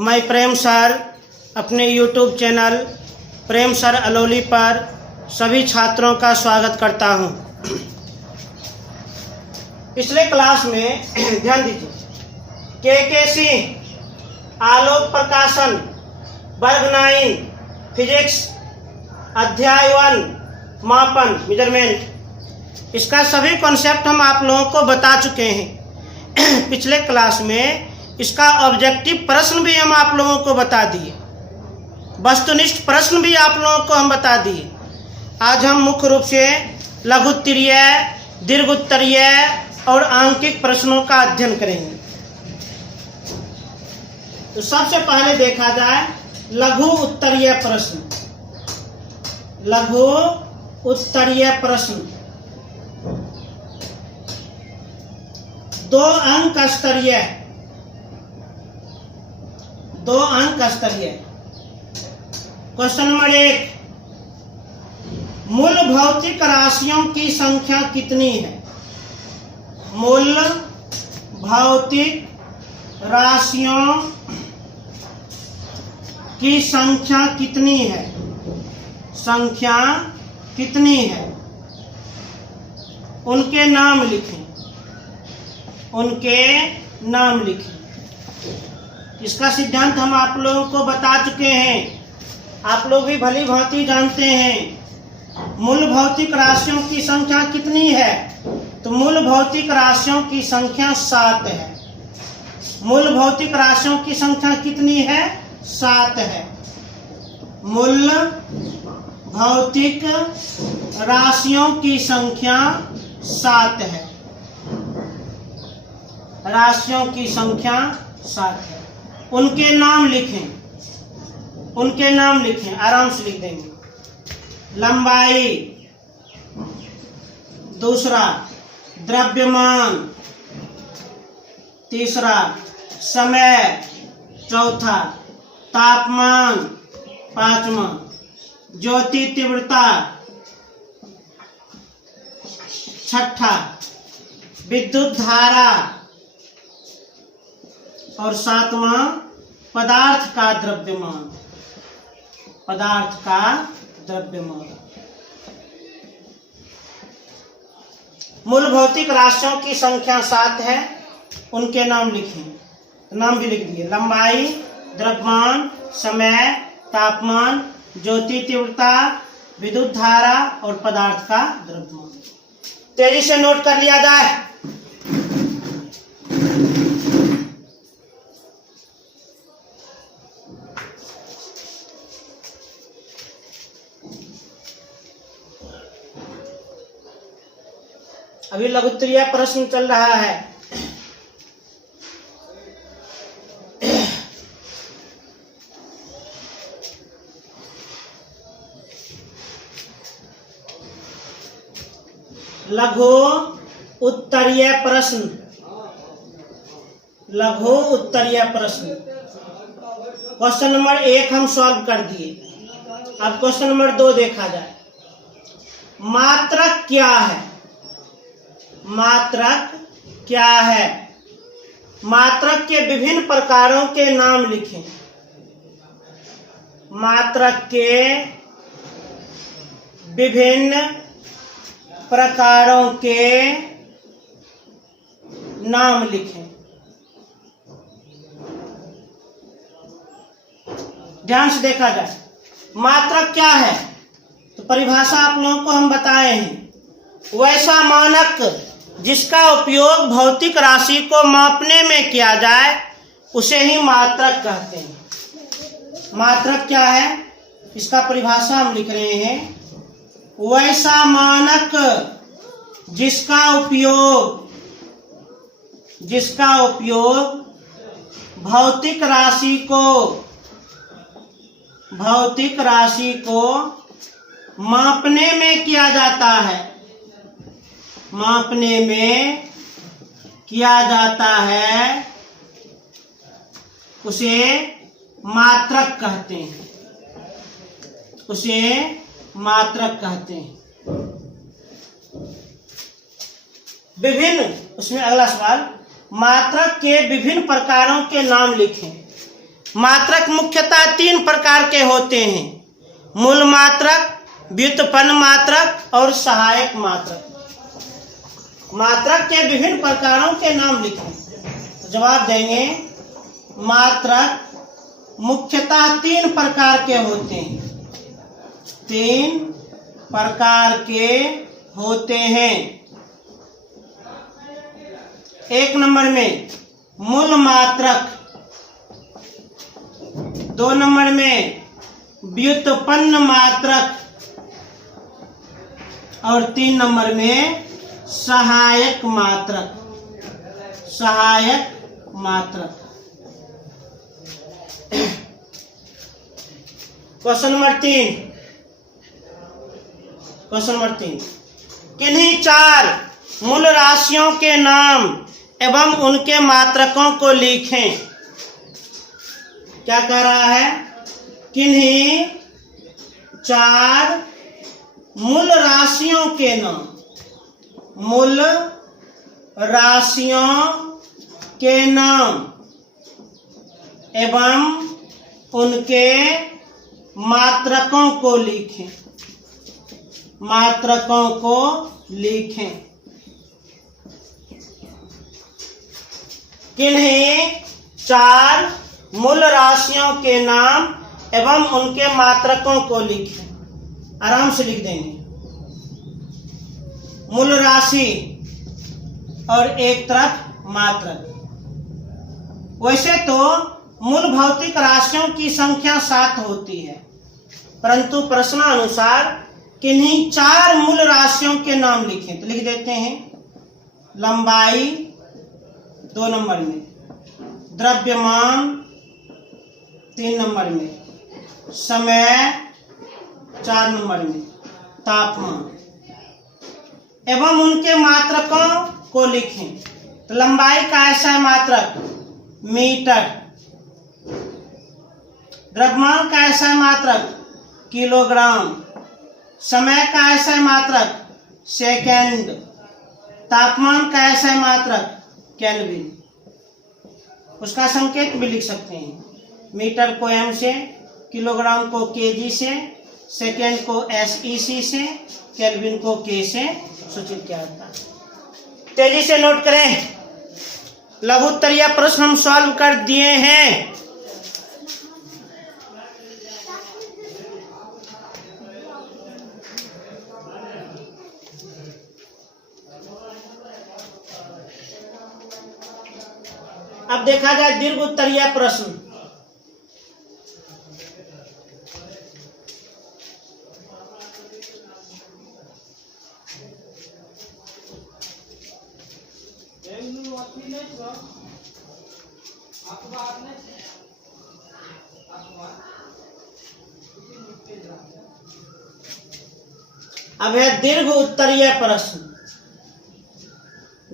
मैं प्रेम सर अपने YouTube channel प्रेम sir Alauli पर सभी छात्रों का स्वागत करता हूं। पिछले क्लास में ध्यान दीजिए, के सिंह आलोक प्रकाशन वर्ग 9 फिजिक्स अध्याय 1 मापन मेजरमेंट, इसका सभी कॉन्सेप्ट हम आप लोगों को बता चुके हैं। पिछले क्लास में इसका ऑब्जेक्टिव प्रश्न भी हम आप लोगों को बता दिए, वस्तुनिष्ठ प्रश्न भी आप लोगों को हम बता दिए। आज हम मुख्य रूप से लघुत्तरीय, दीर्घोत्तरीय और आंकिक प्रश्नों का अध्ययन करेंगे। तो सबसे पहले देखा जाए लघु उत्तरीय प्रश्न। लघु उत्तरीय प्रश्न 2 अंक स्तरीय, 2 अंक स्तरीय। क्वेश्चन नंबर 1, मूल भौतिक राशियों की संख्या कितनी है? मूल भौतिक राशियों की संख्या कितनी है? संख्या कितनी है? उनके नाम लिखें, उनके नाम लिखें। इसका सिद्धांत हम आप लोगों को बता चुके हैं, आप लोग भी भली भांति जानते हैं। मूल भौतिक राशियों की संख्या कितनी है? तो मूल भौतिक राशियों की संख्या 7 है। मूल भौतिक राशियों की संख्या कितनी है? 7 है। मूल भौतिक राशियों की संख्या 7 है। राशियों की संख्या 7 है। उनके नाम लिखें, उनके नाम लिखें, आराम से लिख देंगे। लंबाई, दूसरा द्रव्यमान, तीसरा समय, चौथा तापमान, 5वां ज्योति तीव्रता, 6ठा विद्युत धारा और 7वां पदार्थ का द्रव्यमान, पदार्थ का द्रव्यमान। मूल भौतिक राशियों की संख्या 7 है, उनके नाम लिखें। नाम भी लिख दिए, लंबाई, द्रव्यमान, समय, तापमान, ज्योति तीव्रता, विद्युत धारा और पदार्थ का द्रव्यमान। तेजी से नोट कर लिया जाए। अभी लघुत्तरीय प्रश्न चल रहा है। लघु उत्तरीय प्रश्न, लघु उत्तरीय प्रश्न। क्वेश्चन नंबर 1 हम सॉल्व कर दिए। अब क्वेश्चन नंबर 2 देखा जाए। मात्रक क्या है? मात्रक क्या है? मात्रक के विभिन्न प्रकारों के नाम लिखें। मात्रक के विभिन्न प्रकारों के नाम लिखें। ध्यान से देखा जाए, मात्रक क्या है? तो परिभाषा आप लोगों को हम बताए हैं। वैसा मानक जिसका उपयोग भौतिक राशि को मापने में किया जाए उसे ही मात्रक कहते हैं। मात्रक क्या है? इसका परिभाषा हम लिख रहे हैं। वैसा मानक जिसका उपयोग भौतिक राशि को मापने में किया जाता है, मापने में किया जाता है, उसे मात्रक कहते हैं, उसे मात्रक कहते हैं। उसमें अगला सवाल, मात्रक के विभिन्न प्रकारों के नाम लिखें। मात्रक मुख्यतः 3 प्रकार के होते हैं: मूल मात्रक, व्युत्पन्न मात्रक और सहायक मात्रक। मात्रक के विभिन्न प्रकारों के नाम लिखें। तो जवाब देंगे, मात्रक मुख्यतः 3 प्रकार के होते हैं। 3 प्रकार के होते हैं। 1 नंबर में मूल मात्रक, 2 नंबर में व्युत्पन्न मात्रक और 3 नंबर में सहायक मात्रक। सहायक मात्रक। Question number 3। क्वेश्चन नंबर 3, किन्हीं 4 मूल राशियों के नाम एवं उनके मात्रकों को लिखें। क्या कह रहा है? किन्हीं 4 मूल राशियों के नाम, मूल राशियों के नाम एवं उनके मात्रकों को लिखें। मात्रकों को लिखें। किन्हीं 4 मूल राशियों के नाम एवं उनके मात्रकों को लिखें। आराम से लिख देंगे। मूल राशि और एक तरफ मात्रक। वैसे तो मूल भौतिक राशियों की संख्या 7 होती है, परंतु प्रश्नानुसार किन्हीं 4 मूल राशियों के नाम लिखें। तो लिख देते हैं। लंबाई 2 नंबर में, द्रव्यमान 3 नंबर में, समय 4 नंबर में, तापमान एवं उनके मात्रकों को लिखें। तो लंबाई का ऐसा मात्रक मीटर, द्रव्यमान का ऐसा मात्रक किलोग्राम, समय का ऐसा मात्रक सेकंड, तापमान का ऐसा मात्रक केल्विन। उसका संकेत भी लिख सकते हैं। मीटर को एम से, किलोग्राम को केजी से, सेकेंड को एसईसी से, केल्विन को के से सूचित किया जाता है। तेजी से नोट करें। लघु उत्तरीय प्रश्न हम सॉल्व कर दिए हैं। अब देखा जाए दीर्घ उत्तरीय प्रश्न। अब है दीर्घ उत्तरीय प्रश्न।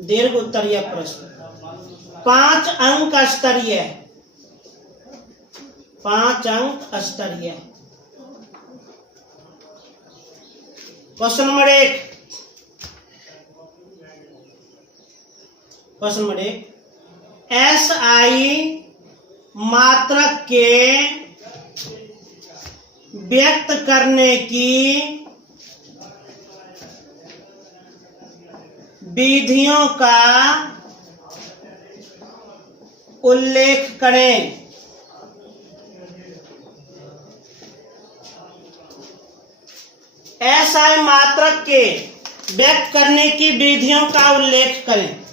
दीर्घ उत्तरीय प्रश्न 5 अंक स्तरीय, 5 अंक स्तरीय। Question number 1। Question number 1, SI मात्रक के व्यक्त करने की विधियों का उल्लेख करें। SI मात्रक के व्यक्त करने की विधियों का उल्लेख करें।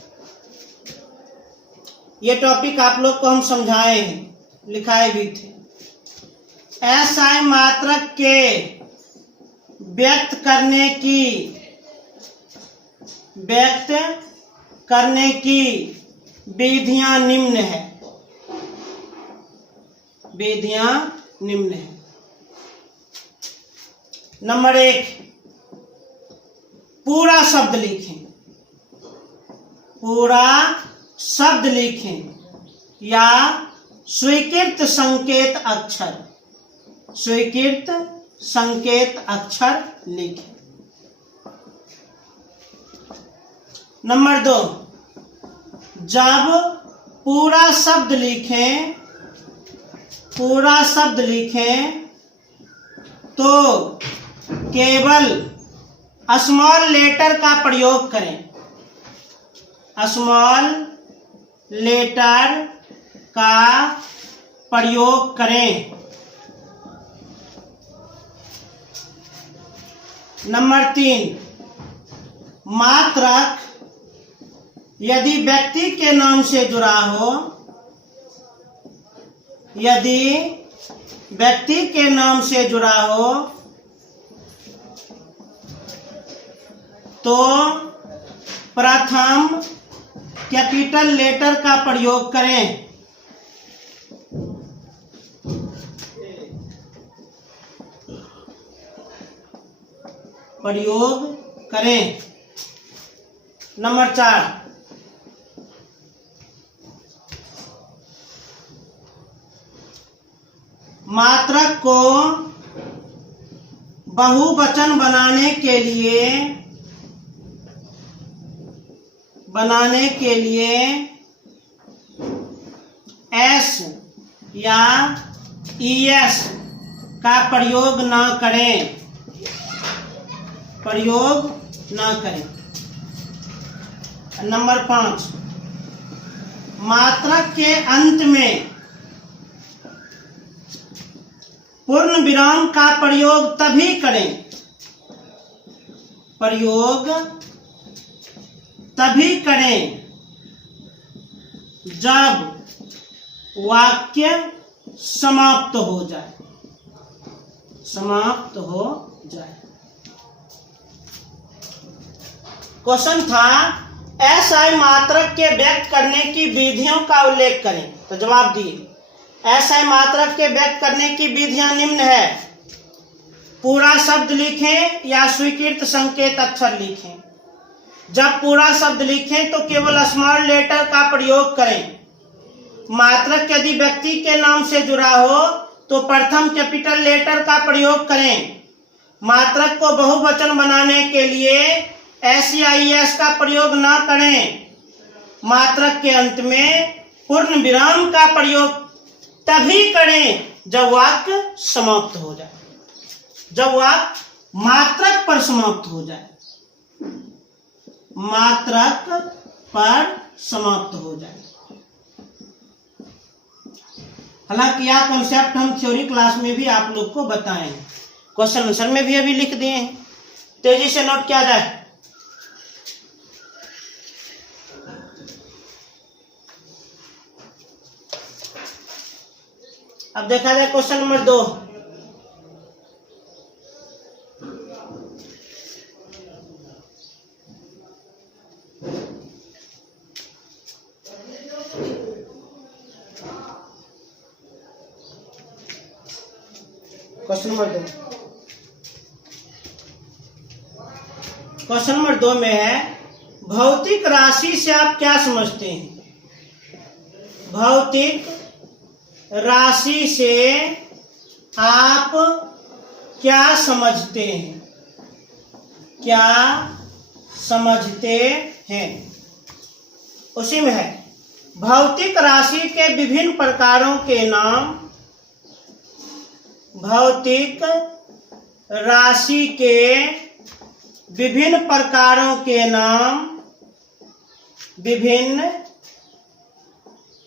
ये टॉपिक आप लोग को हम समझाए हैं, लिखाए भी थे। SI मात्रक के व्यक्त करने की विधियां निम्न है। विधियां निम्न है। नंबर 1, पूरा शब्द लिखें। पूरा शब्द लिखें या स्वीकृत संकेत अक्षर, स्वीकृत संकेत अक्षर लिखें। नंबर 2, जब पूरा शब्द लिखें पूरा शब्द लिखें तो केवल स्मॉल लेटर का प्रयोग करें। स्मॉल लेटर का प्रयोग करें। नंबर 3, मात्रक यदि व्यक्ति के नाम से जुड़ा हो, यदि व्यक्ति के नाम से जुड़ा हो तो प्रथम कैपिटल लेटर का प्रयोग करें। प्रयोग करें। नंबर 4, मात्रक को बहुवचन बनाने के लिए एस या ईएस का प्रयोग न करें। प्रयोग न करें। नंबर 5, मात्रक के अंत में पूर्ण विराम का प्रयोग तभी करें। प्रयोग तभी करें जब वाक्य समाप्त हो जाए। समाप्त हो जाए। क्वेश्चन था एसआई मात्रक के व्यक्त करने की विधियों का उल्लेख करें। तो जवाब दिए एसआई मात्रक के व्यक्त करने की विधियां निम्न है। पूरा शब्द लिखें या स्वीकृत संकेत अक्षर लिखें। जब पूरा शब्द लिखें तो केवल स्मॉल लेटर का प्रयोग करें। मात्रक यदि व्यक्ति के नाम से जुड़ा हो तो प्रथम कैपिटल लेटर का प्रयोग करें। मात्रक को बहुवचन बनाने के लिए एस या ईएस का प्रयोग न करें। मात्रक के अंत में पूर्ण विराम का प्रयोग तभी करें जब वाक्य समाप्त हो जाए। जब वाक्य मात्रक पर समाप्त हो जाए। मात्रक पर समाप्त हो जाए। हालांकि यह कॉन्सेप्ट हम थ्योरी क्लास में भी आप लोग को बताए हैं। क्वेश्चन आंसर में भी अभी लिख दिए हैं। तेजी से नोट किया जाए। अब देखा जाए question number 2। Question number 2। Question number 2 में है भौतिक राशि से आप क्या समझते हैं। भौतिक राशि से आप क्या समझते हैं। क्या समझते हैं। उसी में है भौतिक राशि के विभिन्न प्रकारों के नाम। भौतिक राशि के विभिन्न प्रकारों के नाम। विभिन्न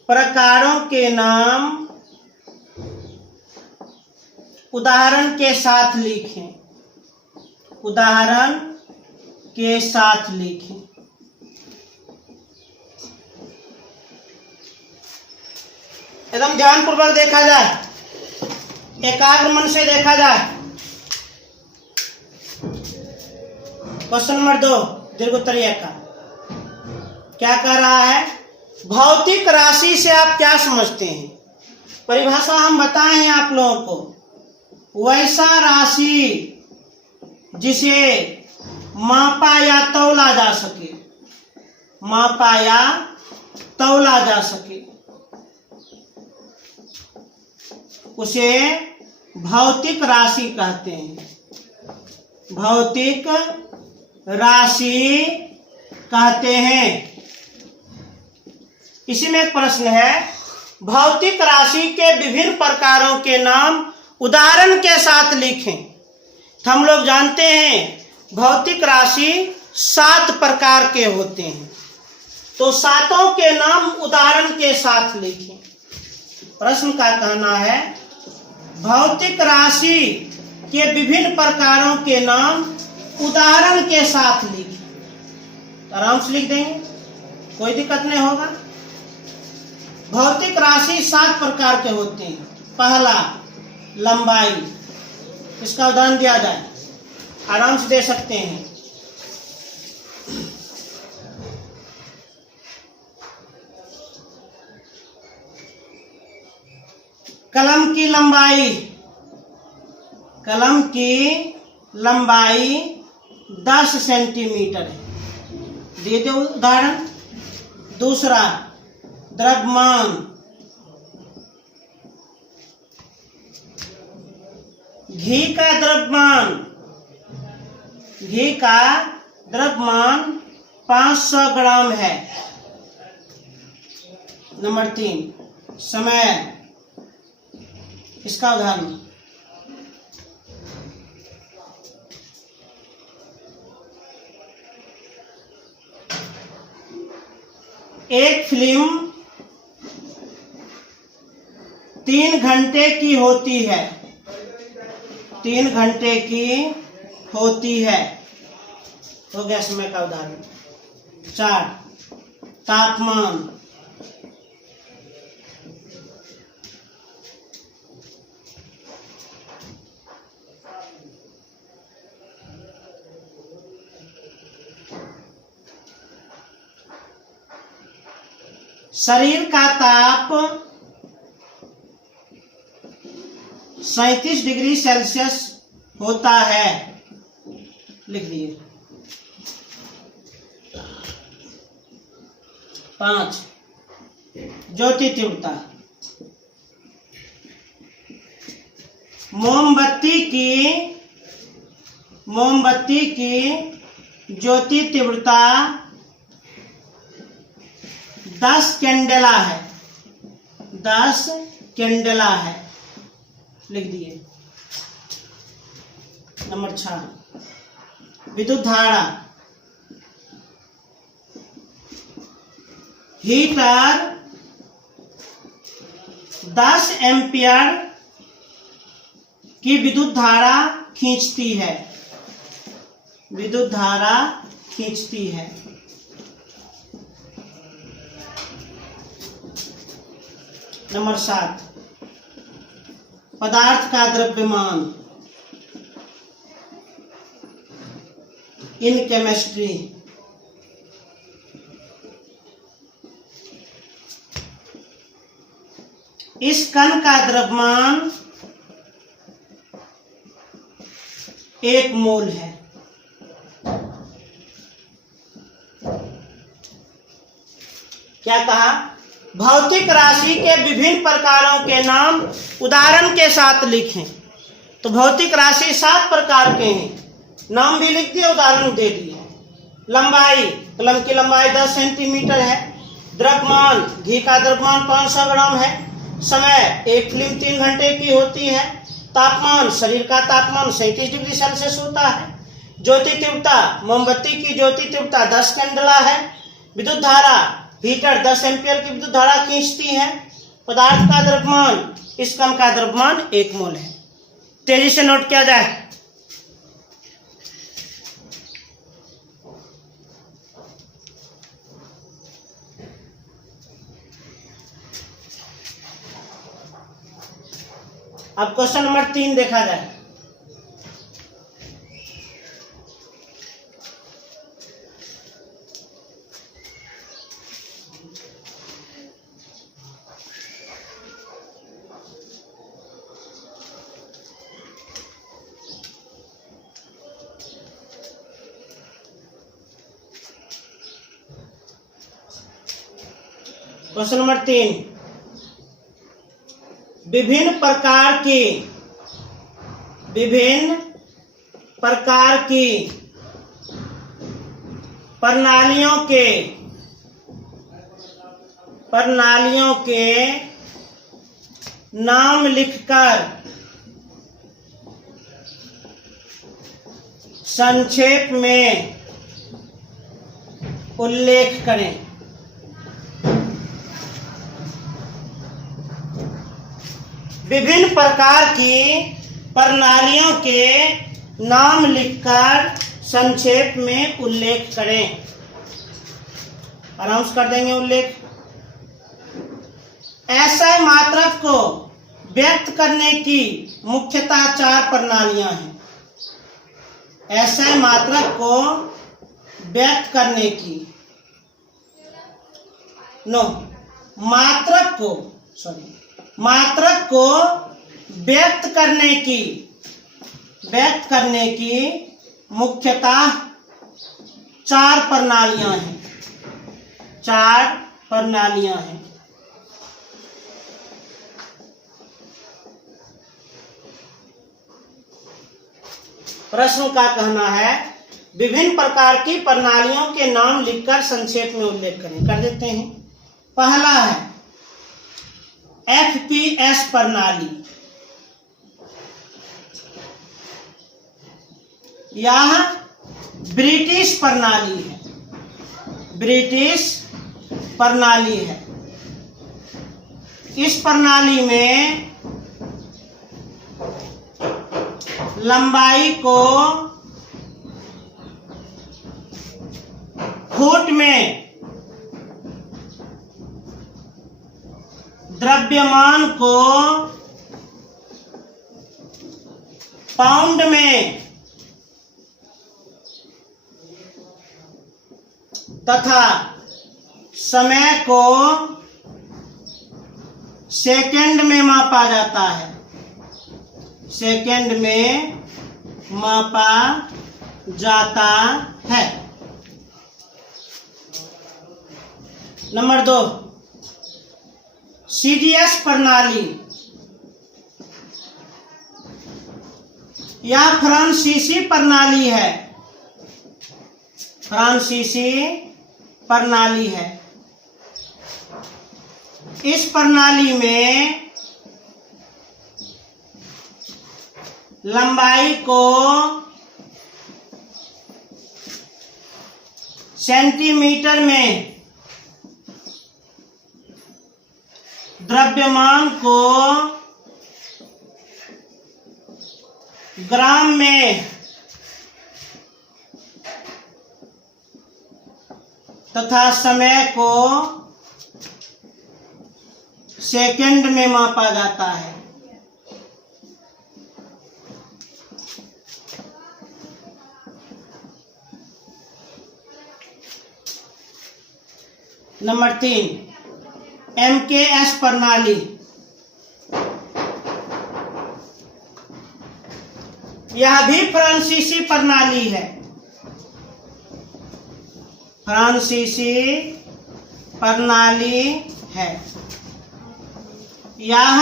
प्रकारों के नाम उदाहरण के साथ लिखें। उदाहरण के साथ लिखें। एकदम ध्यानपूर्वक देखा जाए। एकाग्र मन से देखा जाए। क्वेश्चन नंबर 2 दीर्घोत्तरीय का क्या कह रहा है। भौतिक राशि से आप क्या समझते हैं। परिभाषा हम बताए हैं आप लोगों को। वैसा राशि जिसे मापा या तौला जा सके। मापा या तौला जा सके उसे भौतिक राशि कहते हैं। भौतिक राशि कहते हैं। इसी में एक प्रश्न है भौतिक राशि के विभिन्न प्रकारों के नाम उदाहरण के साथ लिखें। तो हम लोग जानते हैं भौतिक राशि 7 प्रकार के होते हैं, तो सातों के नाम उदाहरण के साथ लिखें। प्रश्न का कहना है भौतिक राशि के विभिन्न प्रकारों के नाम उदाहरण के साथ लिखें। आराम से लिख देंगे, कोई दिक्कत नहीं होगा। भौतिक राशि 7 प्रकार के होते हैं। पहला लंबाई, इसका उदाहरण दिया जाए, आराम से दे सकते हैं। कलम की लंबाई, कलम की लंबाई 10 सेंटीमीटर है, दे दो उदाहरण। दूसरा द्रव्यमान, घी का द्रव्यमान, घी का द्रव्यमान 500 ग्राम है। नंबर 3 समय, इसका उदाहरण एक फिल्म 3 घंटे की होती है, 3 घंटे की होती है। हो गया समय का उदाहरण। 4 तापमान, शरीर का ताप 37 डिग्री सेल्सियस होता है, लिख दिए। 5 ज्योति तीव्रता, मोमबत्ती की ज्योति तीव्रता 10 कैंडेला है, 10 कैंडेला है, लिख दिए। नंबर 6 विद्युत धारा, हीटर 10 एम्पियर की विद्युत धारा खींचती है, विद्युत धारा खींचती है। नंबर 7 पदार्थ का द्रव्यमान, इन केमिस्ट्री, इस कण का द्रव्यमान 1 मोल है। क्या कहा? भौतिक राशि के विभिन्न प्रकारों के नाम उदाहरण के साथ लिखें। तो भौतिक राशि 7 प्रकार के हैं, नाम भी लिख दिए, उदाहरण दे दिए। लंबाई, कलम की लंबाई 10 सेंटीमीटर है। द्रव्यमान, घी का द्रव्यमान 500 ग्राम है। समय, एक फिल्म 3 घंटे की होती है। तापमान, शरीर का तापमान 37 डिग्री सेल्सियस होता है। ज्योति तीव्रता, मोमबत्ती की ज्योति तीव्रता 10 कैंडेला है। विद्युत धारा, हीटर 10 एम्पियर की विद्युत धारा खींचती है। पदार्थ का द्रव्यमान, इस कण का द्रव्यमान 1 मोल है। तेजी से नोट किया जाए। अब क्वेश्चन नंबर 3 देखा जाए। क्वेश्चन नंबर 3, विभिन्न प्रकार की प्रणालियों के नाम लिखकर संक्षेप में उल्लेख करें। विभिन्न प्रकार की प्रणालियों के नाम लिखकर संक्षेप में उल्लेख करें। आराम से कर देंगे उल्लेख। ऐसा मात्रक को व्यक्त करने की मुख्यतः 4 प्रणालियां हैं। ऐसा मात्रक को व्यक्त करने की मात्रक को व्यक्त करने की मुख्यतः 4 प्रणालियां हैं। 4 प्रणालियां हैं। प्रश्न का कहना है विभिन्न प्रकार की प्रणालियों के नाम लिखकर संक्षेप में उल्लेख करें। कर देते हैं। पहला है FPS प्रणाली। यह ब्रिटिश प्रणाली है। ब्रिटिश प्रणाली है। इस प्रणाली में लंबाई को फुट में, द्रव्यमान को पाउंड में तथा समय को सेकंड में मापा जाता है। सेकंड में मापा जाता है। नंबर 2 CDS प्रणाली। यह फ्रांसीसी प्रणाली है। फ्रांसीसी प्रणाली है। इस प्रणाली में लंबाई को सेंटीमीटर में, द्रव्यमान को ग्राम में तथा समय को सेकंड में मापा जाता है। नंबर 3 MKS प्रणाली। यह भी फ्रांसीसी प्रणाली है। फ्रांसीसी प्रणाली है। यह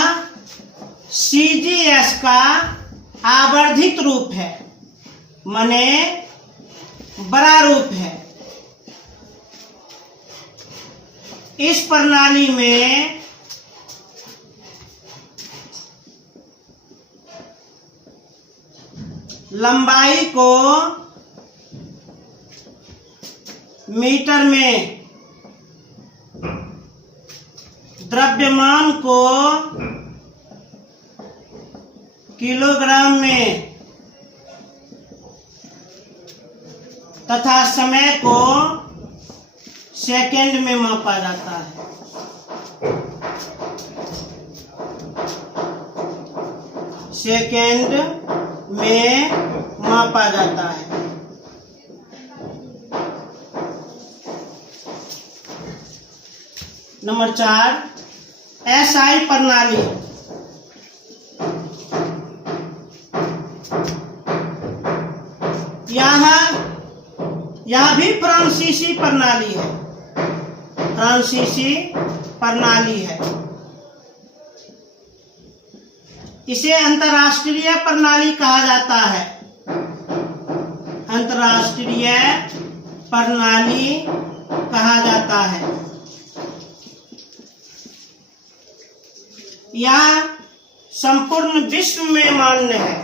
CGS का आवर्धित रूप है, माने बड़ा रूप है। इस प्रणाली में लंबाई को मीटर में, द्रव्यमान को किलोग्राम में तथा समय को सेकंड में मापा जाता है। सेकंड में मापा जाता है। नंबर 4 SI प्रणाली। यह भी फ्रांसीसी प्रणाली है। फ्रांसीसी प्रणाली है। इसे अंतर्राष्ट्रीय प्रणाली कहा जाता है। अंतर्राष्ट्रीय प्रणाली कहा जाता है। यह संपूर्ण विश्व में मान्य है।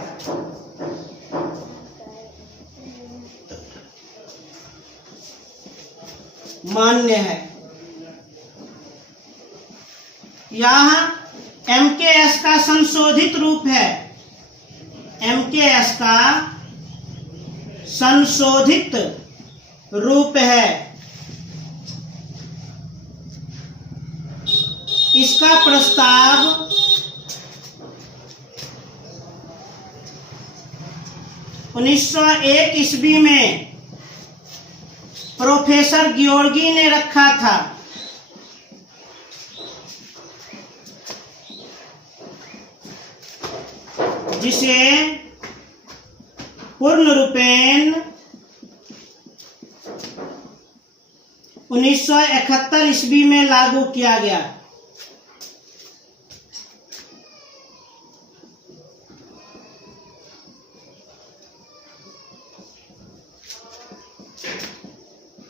मान्य है। यह MKS का संशोधित रूप है। MKS का संशोधित रूप है। इसका प्रस्ताव 1901 ईस्वी में प्रोफेसर गियोर्गी ने रखा था। जिसे पूर्ण रूपेण 1971 ईस्वी में लागू किया गया।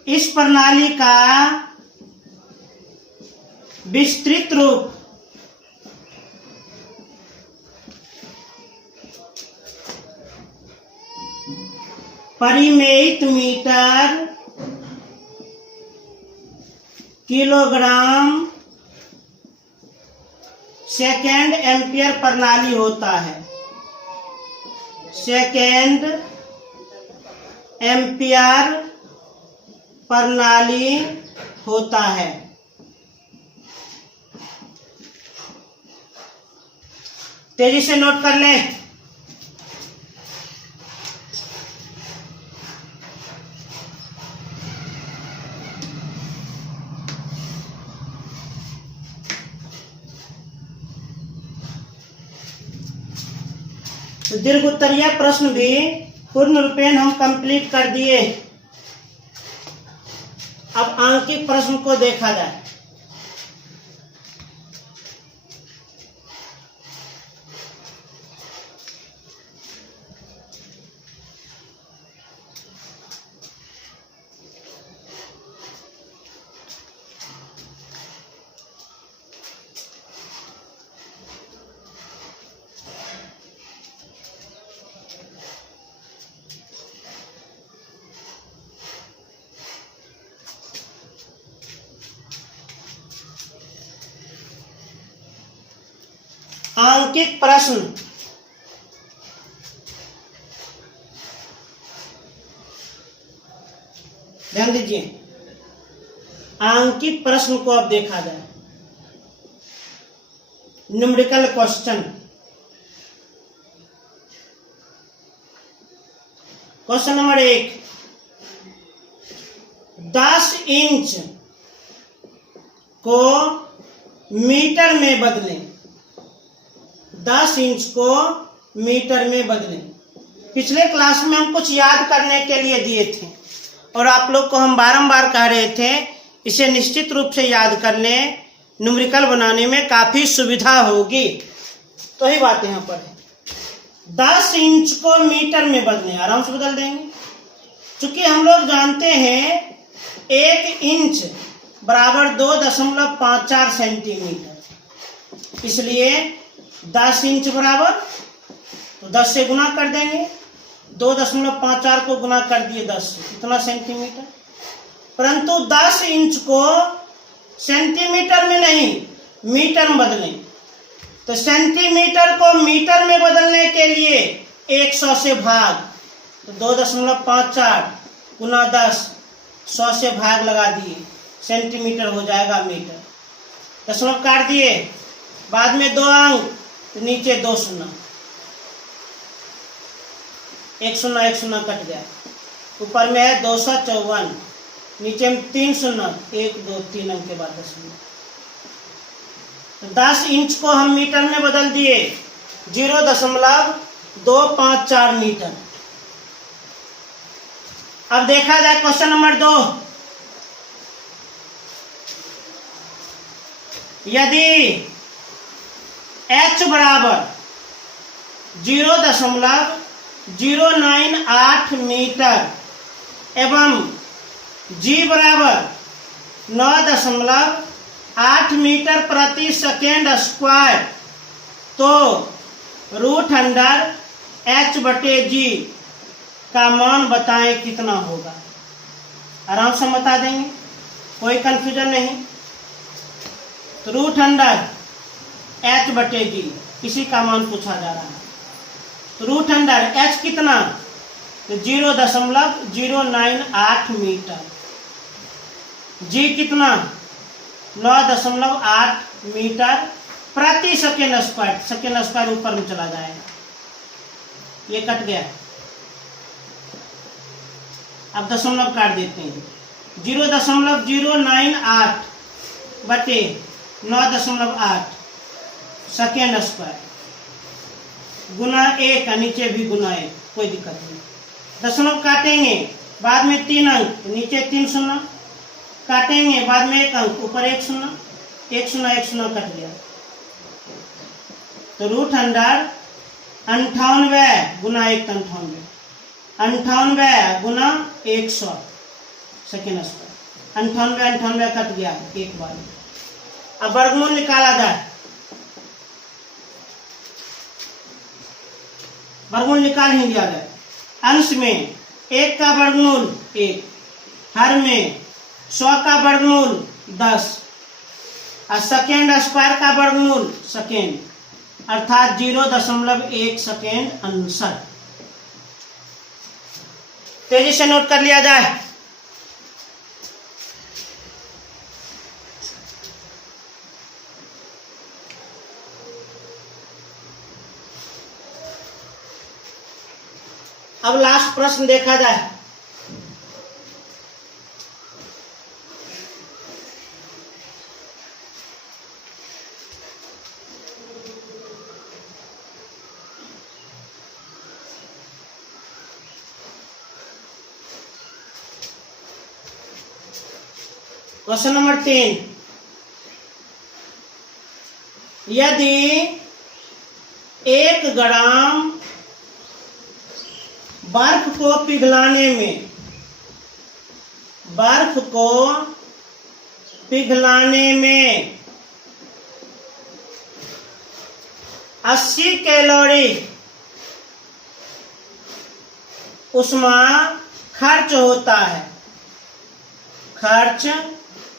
इस प्रणाली का विस्तृत रूप परिमेयित मीटर किलोग्राम सेकेंड एम्पियर प्रणाली होता है। सेकेंड एम्पियर प्रणाली होता है। तेजी से नोट कर लें। तो दीर्घ उत्तरीय प्रश्न भी पूर्ण रूपेण हम कंप्लीट कर दिए। अब आंकिक प्रश्न को देखा जाए। आंकिक प्रश्न ध्यान दीजिए। आंकिक प्रश्न को अब देखा जाए। Numerical question. Question number 1, 10 inch को मीटर में बदलें। 10 इंच को मीटर में बदलें। पिछले क्लास में हम कुछ याद करने के लिए दिए थे और आप लोग को हम बारंबार कह रहे थे इसे निश्चित रूप से याद कर लें, न्यूमेरिकल बनाने में काफी सुविधा होगी। तो ही बात यहाँ पर है। 10 इंच को मीटर में बदलें, आराम से बदल देंगे। चूंकि हम लोग जानते हैं 1 इंच बराबर 2.54 सेंटीमीटर, इसलिए 10 इंच बराबर तो 10 से गुना कर देंगे। 2.54 को गुना कर दिए 10 से, कितना सेंटीमीटर। परंतु 10 इंच को सेंटीमीटर में नहीं मीटर में बदलें। तो सेंटीमीटर को मीटर में बदलने के लिए 100 से भाग, तो 2.54 गुना 10, 100 से भाग लगा दिए, सेंटीमीटर हो जाएगा मीटर। दशमलव काट दिए, बाद में 2 अंक, तो नीचे 2 शून्य, 1 शून्य 1 शून्य कट गया। ऊपर में है 254, नीचे में 3 शून्य, 1 2 3 अंक के बाद दशमलव। तो 10 इंच को हम मीटर में बदल दिए, 0.254 मीटर। अब देखा जाए क्वेश्चन नंबर 2। यदि h बराबर 0.098 मीटर एवं g बराबर 9.8 मीटर प्रति सेकेंड स्क्वायर तो रूट अंडर एच बटे जी का मान बताएं कितना होगा। आराम से बता देंगे, कोई कंफ्यूजन नहीं। तो रूट अंडर एच बटे जी इसी का मान पूछा जा रहा है। तो रूट अंडर एच कितना, तो 0.098 मीटर। जी कितना, 9.8 मीटर प्रति सेकेंड स्क्वायर। सेकेंड स्क्वायर ऊपर में चला जाएगा, ये कट गया। अब दशमलव काट देते हैं। 0.098 बटे 9.8 सेकेंड स्क्वायर गुना 1, नीचे भी गुना 1, कोई दिक्कत नहीं। दशमलव काटेंगे, बाद में 3 अंक, नीचे 3 शून्य काटेंगे, बाद में 1 अंक, ऊपर 1 शून्य, 1 शून्य 1 शून्य कट गया। तो रूट अंडर 98 गुना 1 98, 98 गुना 100 सेकेंड स्क्वायर। 98 98 कट गया एक बार। अब वर्गमूल निकाला जाए। वर्गमूल निकाल ही दिया जाए। अंश में 1 का वर्गमूल 1, हर में 100 का वर्गमूल 10 और सेकेंड स्क्वायर का वर्गमूल सेकेंड, अर्थात 0.1 सेकेंड आंसर। तेजी से नोट कर लिया जाए। अब लास्ट प्रश्न देखा जाए। क्वेश्चन नंबर 3, यदि 1 ग्राम बर्फ को पिघलाने में 80 कैलोरी ऊष्मा खर्च होता है, तो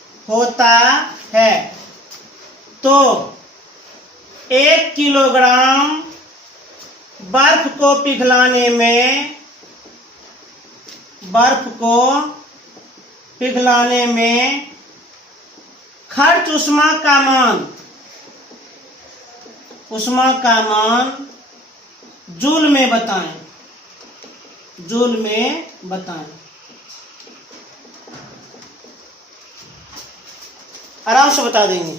1 किलोग्राम बर्फ को पिघलाने में खर्च ऊष्मा का मान जूल में बताएं। आराम से बता देंगे,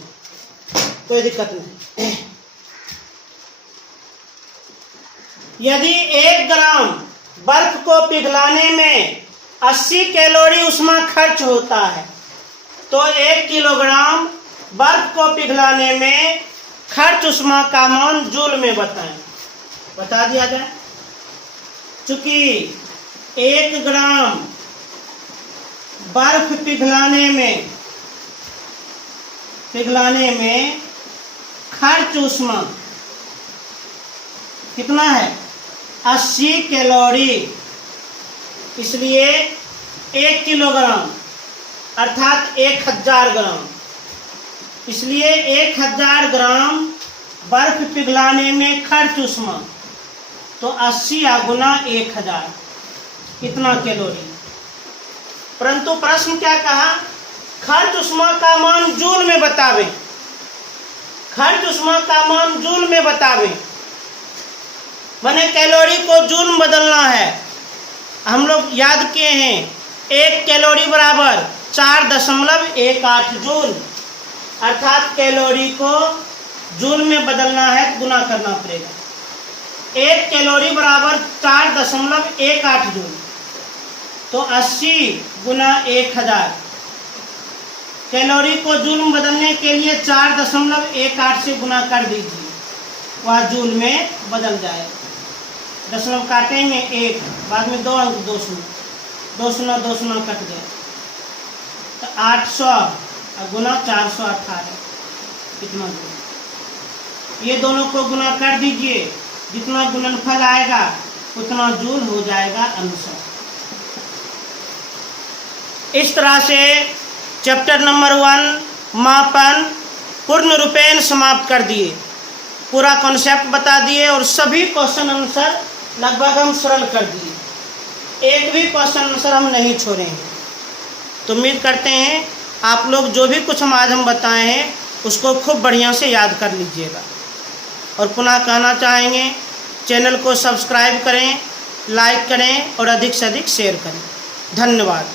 कोई दिक्कत नहीं। यदि 1 ग्राम बर्फ को पिघलाने में 80 कैलोरी ऊष्मा खर्च होता है, तो 1 किलोग्राम बर्फ को पिघलाने में खर्च ऊष्मा का मान जूल में बताएं। बता दिया जाए। चूंकि 1 ग्राम बर्फ पिघलाने में खर्च ऊष्मा कितना है, 80 कैलोरी, इसलिए 1 किलोग्राम अर्थात 1000 ग्राम, इसलिए 1000 ग्राम बर्फ पिघलाने में खर्च ऊष्मा, तो 80 गुना 1000 कितना कैलोरी। परंतु प्रश्न क्या कहा, खर्च ऊष्मा का मान जूल में बतावे। माने कैलोरी को जूल में बदलना है। हम लोग याद किए हैं 1 कैलोरी बराबर 4.18 जूल, अर्थात कैलोरी को जूल में बदलना है, गुना करना पड़ेगा। 1 कैलोरी बराबर 4.18 जूल, तो 80 गुना 1000। कैलोरी को जूल में बदलने के लिए 4.18 से गुना कर दीजिए, वह जूल में बदल जाए। दशमलव काटेंगे 1, बाद में 2 अंक 2 शून्य कट गया, तो 800 गुना 418 कितना जूल। ये दोनों को गुना कर दीजिए, जितना गुणनफल आएगा उतना जूल हो जाएगा आंसर। इस तरह से चैप्टर नंबर 1 मापन पूर्ण रूपेण समाप्त कर दिए, पूरा कॉन्सेप्ट बता दिए और सभी क्वेश्चन आंसर लगभग हम सरल कर दिए, एक भी क्वेश्चन आंसर हम नहीं छोड़े हैं। तो उम्मीद करते हैं आप लोग जो भी कुछ हम आज बताए हैं उसको खूब बढ़िया से याद कर लीजिएगा। और पुनः कहना चाहेंगे चैनल को सब्सक्राइब करें, लाइक करें और अधिक से अधिक शेयर करें। धन्यवाद।